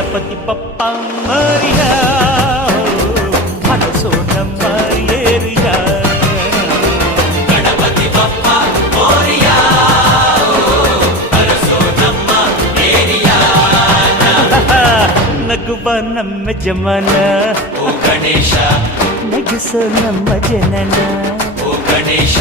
ಗಣಪತಿ ಬಪ್ಪ ಮರಿಯ ಮನಸ್ಸೋ ನಮ್ಮ ಏರಿಯ ಗಣಪತಿ ಬಪ್ಪ ಮೋರಿಯಾ ಅರಸೋ ನಮ್ಮ ಏರಿಯಾ ನಗುವ ನಮ್ಮ ಜಮನ ಓ ಗಣೇಶ ನಗಿಸೋ ನಮ್ಮ ಜನನ ಓ ಗಣೇಶ